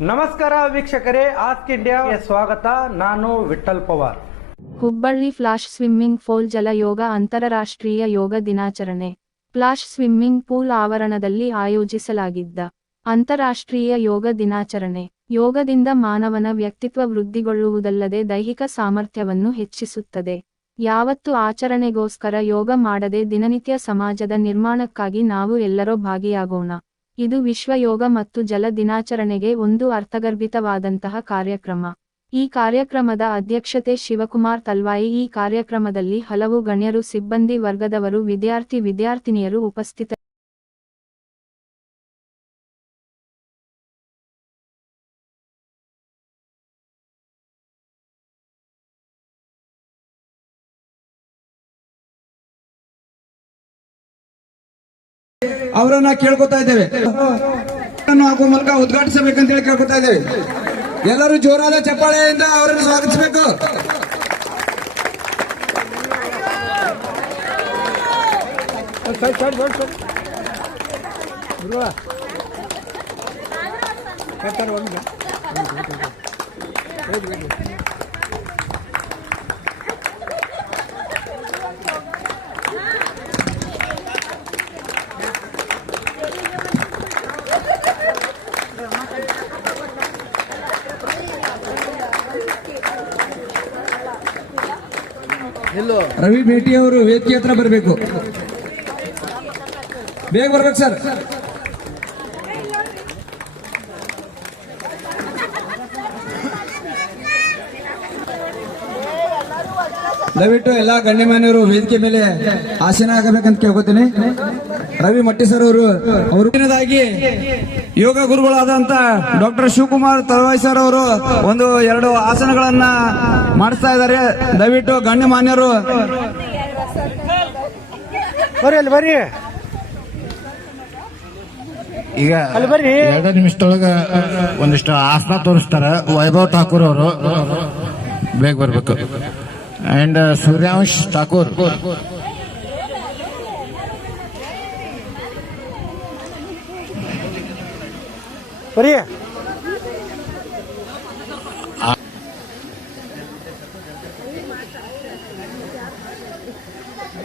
ನಮಸ್ಕಾರ ವೀಕ್ಷಕರೇ ಆಸ್ಕ್ ಇಂಡಿಯಾಗೆ ಸ್ವಾಗತ. ನಾನು Vittal Pawar. Hubballi flash swimming pool ಜಲ ಯೋಗ ಅಂತಾರಾಷ್ಟ್ರೀಯ ಯೋಗ ದಿನಾಚರಣೆ. ಫ್ಲಾಶ್ ಸ್ವಿಮ್ಮಿಂಗ್ ಪೂಲ್ ಆವರಣದಲ್ಲಿ ಆಯೋಜಿಸಲಾಗಿದ್ದ ಅಂತಾರಾಷ್ಟ್ರೀಯ ಯೋಗ ದಿನಾಚರಣೆ. ಯೋಗದಿಂದ ಮಾನವನ ವ್ಯಕ್ತಿತ್ವ ವೃದ್ಧಿಗೊಳ್ಳುವುದಲ್ಲದೆ ದೈಹಿಕ ಸಾಮರ್ಥ್ಯವನ್ನು ಹೆಚ್ಚಿಸುತ್ತದೆ. ಯಾವತ್ತು ಆಚರಣೆಗೋಸ್ಕರ ಯೋಗ ಮಾಡದೆ ದಿನನಿತ್ಯ ಸಮಾಜದ ನಿರ್ಮಾಣಕ್ಕಾಗಿ ನಾವು ಎಲ್ಲರೂ ಭಾಗಿಯಾಗೋಣ. ಇದು ವಿಶ್ವ ಯೋಗ ಮತ್ತು ಜಲ ದಿನಾಚರಣೆಗೆ ಒಂದು ಅರ್ಥಗರ್ಭಿತವಾದಂತಹ ಕಾರ್ಯಕ್ರಮ. ಈ ಕಾರ್ಯಕ್ರಮದ ಅಧ್ಯಕ್ಷತೆ ಶಿವಕುಮಾರ್ ತಲ್ವಾಯಿ. ಈ ಕಾರ್ಯಕ್ರಮದಲ್ಲಿ ಹಲವು ಗಣ್ಯರು, ಸಿಬ್ಬಂದಿ ವರ್ಗದವರು, ವಿದ್ಯಾರ್ಥಿ, ವಿದ್ಯಾರ್ಥಿನಿಯರು ಉಪಸ್ಥಿತ ಅವರನ್ನ ಕೇಳ್ಕೊತಾ ಇದ್ದೇವೆ. ಹಾಕುವ ಮೂಲಕ ಉದ್ಘಾಟಿಸಬೇಕಂತ ಹೇಳಿ ಕೇಳ್ಕೊತಾ ಇದ್ದೇವೆ. ಎಲ್ಲರೂ ಜೋರಾದ ಚಪ್ಪಾಳೆಯಿಂದ ಅವರನ್ನು ಸ್ವಾಗತಿಸಬೇಕು. ರವಿ ಭೇಟಿ ಅವರು ವೇದಿಕೆ ಹತ್ರ ಬರಬೇಕು. ಬೇಗ ಬರ್ಬೇಕು ಸರ್. ದಯವಿಟ್ಟು ಎಲ್ಲಾ ಗಣ್ಯಮಾನ್ಯರು ವೇದಿಕೆ ಮೇಲೆ ಆಸನ ಆಗಬೇಕಂತ ಕೇಳ್ಕೊತೀನಿ. ರವಿ ಮಟ್ಟಿ ಸರ್ ಅವರು ಅವರು ಕೊನೆಯದಾಗಿ ಯೋಗ ಗುರುಗಳಾದಂತ ಡಾಕ್ಟರ್ ಶಿವಕುಮಾರ್ ತಳವಾಯಿ ಸರ್ ಅವರು ಒಂದು ಎರಡು ಆಸನಗಳನ್ನ ಮಾಡಿಸ್ತಾ ಇದ್ದಾರೆ. ದಯವಿಟ್ಟು ಗಣ್ಯಮಾನ್ಯರು ಬರ್ರಿ ಅಲ್ಲಿ ಬರ್ರಿ. ಈಗ. ಎರಡು ನಿಮಿಷದೊಳಗ ಒಂದಿಷ್ಟು ಆಸನ ತೋರಿಸ್ತಾರ. ವೈಭವ್ ಠಾಕೂರ್ ಅವರು. ಬೇಗ ಬರ್ಬೇಕು. ಅಂಡ್ ಸೂರ್ಯಾಂಶ್ ಠಾಕೂರ್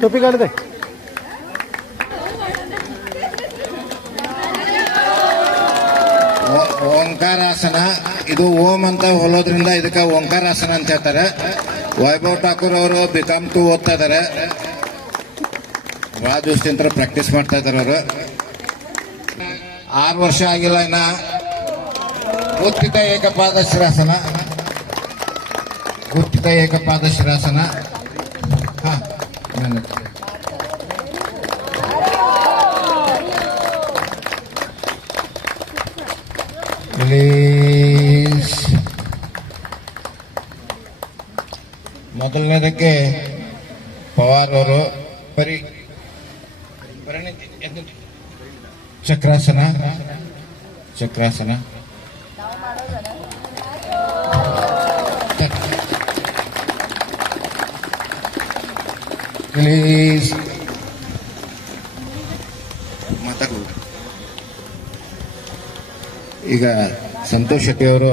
ಟೋಪಿ ಕಾಡಿದೆ ಓ- ಓಂಕಾರಾಸನ ಇದು ಓಂ ಅಂತ ಹೊಲೋದ್ರಿಂದ ಇದಕ್ಕೆ ಓಂಕಾರಾಸನ ಅಂತ ಹೇಳ್ತಾರೆ. ವೈಭವ್ ಠಾಕೂರ್ ಅವರು ಬಿಕಾಮ್ ಟು ಓದ್ತಾ ಇದ್ದಾರೆ ಬಹಳ ದಿವಸದಿಂದ ಪ್ರಾಕ್ಟೀಸ್ ಮಾಡ್ತಾ ಇದ್ದಾರೆ ಅವರು. ಆರು ವರ್ಷ ಆಗಿಲ್ಲ ಇನ್ನ. ಉತ್ಥಿತ ಏಕಪಾದ ಶಿರಾಸನ ಉತ್ಥಿತ ಏಕಪಾದ ಶಿರಾಸನ ಹಾಂ ನಾನು- ಮೊದಲನೇದಕ್ಕೆ ಪವಾರ್ ಅವರು ಪರಿ ಚಕ್ರಾಸನ ಚಕ್ರಾಸನ. ಪ್ಲೀಸ್. ಈಗ ಸಂತೋಷ್ ಶೆಟ್ಟಿ ಅವರು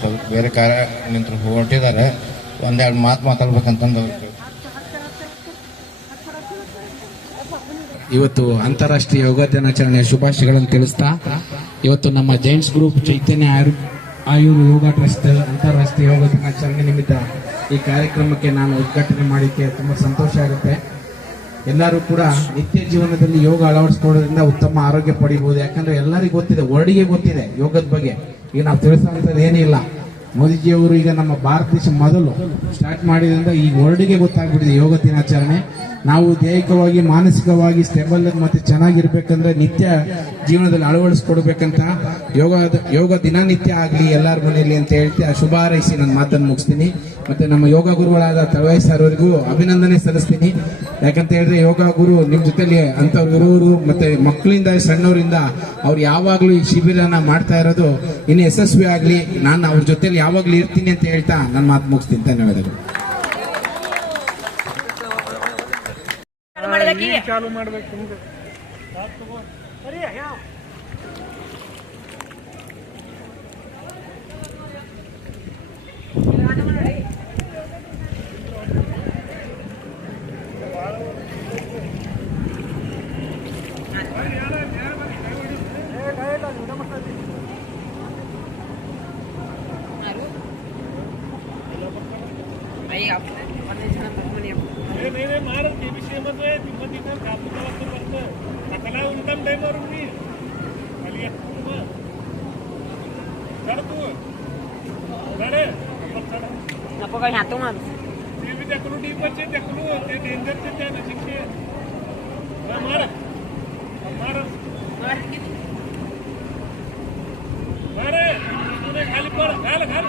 ಸ್ವಲ್ಪ ಬೇರೆ ಕಾರ್ಯ ನಿಂತರು ಹೊರಟಿದ್ದಾರೆ. ಒಂದೆರಡು ಮಾತು ಮಾತಾಡ್ಬೇಕಂತಂದು. ಇವತ್ತು ಅಂತಾರಾಷ್ಟ್ರೀಯ ಯೋಗ ದಿನಾಚರಣೆಯ ಶುಭಾಶಯಗಳನ್ನು ತಿಳಿಸ್ತಾ, ಇವತ್ತು ನಮ್ಮ giants group Chaitanya Ayur Ayur Yoga trust ಅಂತಾರಾಷ್ಟ್ರೀಯ ಯೋಗ ದಿನಾಚರಣೆ ನಿಮಿತ್ತ ಈ ಕಾರ್ಯಕ್ರಮಕ್ಕೆ ನಾನು ಉದ್ಘಾಟನೆ ಮಾಡಿಕ್ಕೆ ತುಂಬ ಸಂತೋಷ ಆಗುತ್ತೆ. ಎಲ್ಲರೂ ಕೂಡ ನಿತ್ಯ ಜೀವನದಲ್ಲಿ ಯೋಗ ಅಳವಡಿಸ್ಕೊಳ್ಳೋದ್ರಿಂದ ಉತ್ತಮ ಆರೋಗ್ಯ ಪಡಿಬಹುದು ಯಾಕಂದ್ರೆ ಎಲ್ಲರಿಗೂ ಗೊತ್ತಿದೆ ವರ್ಡಿಗೆ ಗೊತ್ತಿದೆ ಯೋಗದ ಬಗ್ಗೆ. ಈಗ ನಾವು ತಿಳಿಸುವಂಥದ್ದು ಏನಿಲ್ಲ. ಮೋದಿಜಿಯವರು ಈಗ ನಮ್ಮ ಭಾರತ ದೇಶ ಮೊದಲು ಸ್ಟಾರ್ಟ್ ಮಾಡಿದ್ರಿಂದ ಈ ವರ್ಲ್ಡ್ಗೆ ಗೊತ್ತಾಗ್ಬಿಟ್ಟಿದೆ ಯೋಗ ದಿನಾಚರಣೆ. ನಾವು ದೈಹಿಕವಾಗಿ ಮಾನಸಿಕವಾಗಿ ಸ್ಟೇಬಲ್ ಮತ್ತೆ ಚೆನ್ನಾಗಿರ್ಬೇಕಂದ್ರೆ ನಿತ್ಯ ಜೀವನದಲ್ಲಿ ಅಳವಡಿಸ್ಕೊಡ್ಬೇಕಂತ ಯೋಗ ಯೋಗ ದಿನನಿತ್ಯ ಆಗಲಿ ಎಲ್ಲರ ಮನೆಯಲ್ಲಿ ಅಂತ ಹೇಳ್ತಿ ಆ ಶುಭ ಹಾರೈಸಿ ನನ್ನ ಮಾತನ್ನು ಮುಗಿಸ್ತೀನಿ. ಮತ್ತೆ ನಮ್ಮ ಯೋಗ ಗುರುಗಳಾದ ತಳವಾಯಿ ಸರ್ ಅವರಿಗೂ ಅಭಿನಂದನೆ ಸಲ್ಲಿಸ್ತೀನಿ. ಯಾಕಂತ ಹೇಳಿದ್ರೆ ಯೋಗ ಗುರು ನಿಮ್ಮ ಜೊತೆಲಿ ಅಂತ ಗುರುವರು ಮತ್ತು ಮಕ್ಕಳಿಂದ, ಸಣ್ಣವರಿಂದ ಅವ್ರು ಯಾವಾಗಲೂ ಈ ಶಿಬಿರನ ಮಾಡ್ತಾ ಇರೋದು ಇನ್ನು ಯಶಸ್ವಿ ಆಗಲಿ, ನಾನು ಅವ್ರ ಜೊತೆಲಿ ಯಾವಾಗಲೂ ಇರ್ತೀನಿ ಅಂತ ಹೇಳ್ತಾ ನನ್ನ ಮಾತು ಮುಗಿಸ್ತೀನಿ. ಧನ್ಯವಾದಗಳು. ಚಾಲು ಮಾಡ್ಬೇಕು Таймурмин, Алиев Курма. Сарду. Саре. नको काय ह्यातो माणूस ते मी त्याकडून टिपचे त्याकडून ते डेंजरचे त्या नजीकचे हा, मार मार मार खाली पड घाल घाल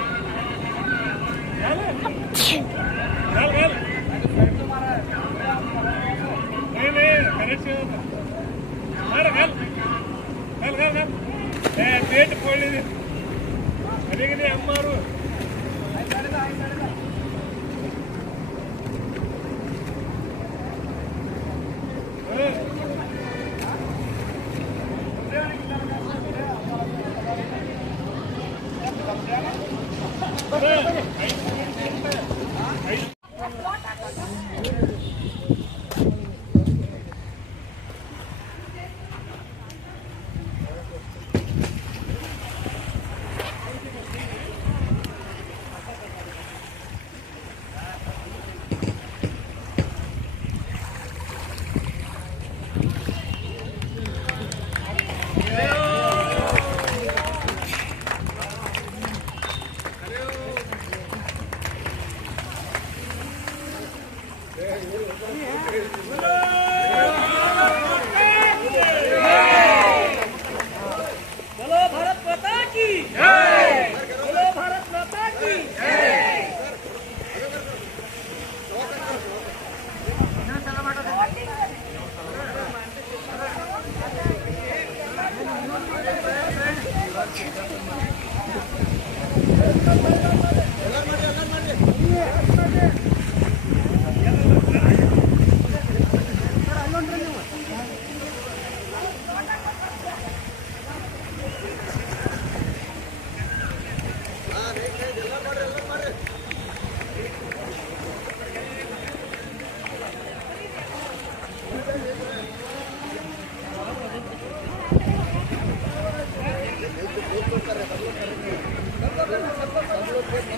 Okay.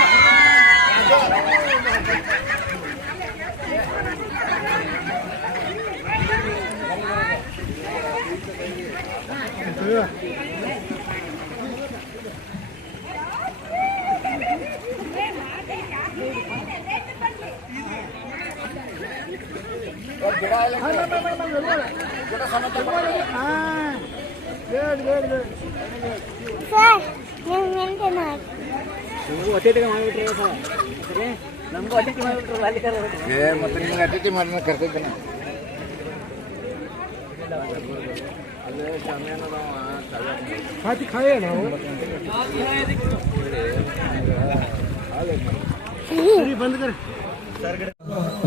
ಮತ್ತೆ ನಿಮ್ಗೆ ಅತಿಥಿ ಮಾಡಿದ್ರೆ ಕರ್ತೈತೆ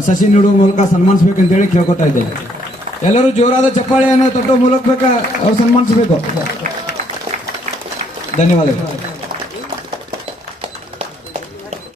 ಸಸಿ ನೀಡುವ ಮೂಲಕ ಸನ್ಮಾನಿಸಬೇಕಂತೇಳಿ ಕೇಳ್ಕೊತಾ ಇದ್ದೇವೆ ಎಲ್ಲರೂ ಜೋರಾದ ಚಪ್ಪಾಳೆಯನ್ನು ತಟ್ಟುವ ಮೂಲಕ ಅವ್ರು ಸನ್ಮಾನಿಸಬೇಕು. ಧನ್ಯವಾದಗಳು.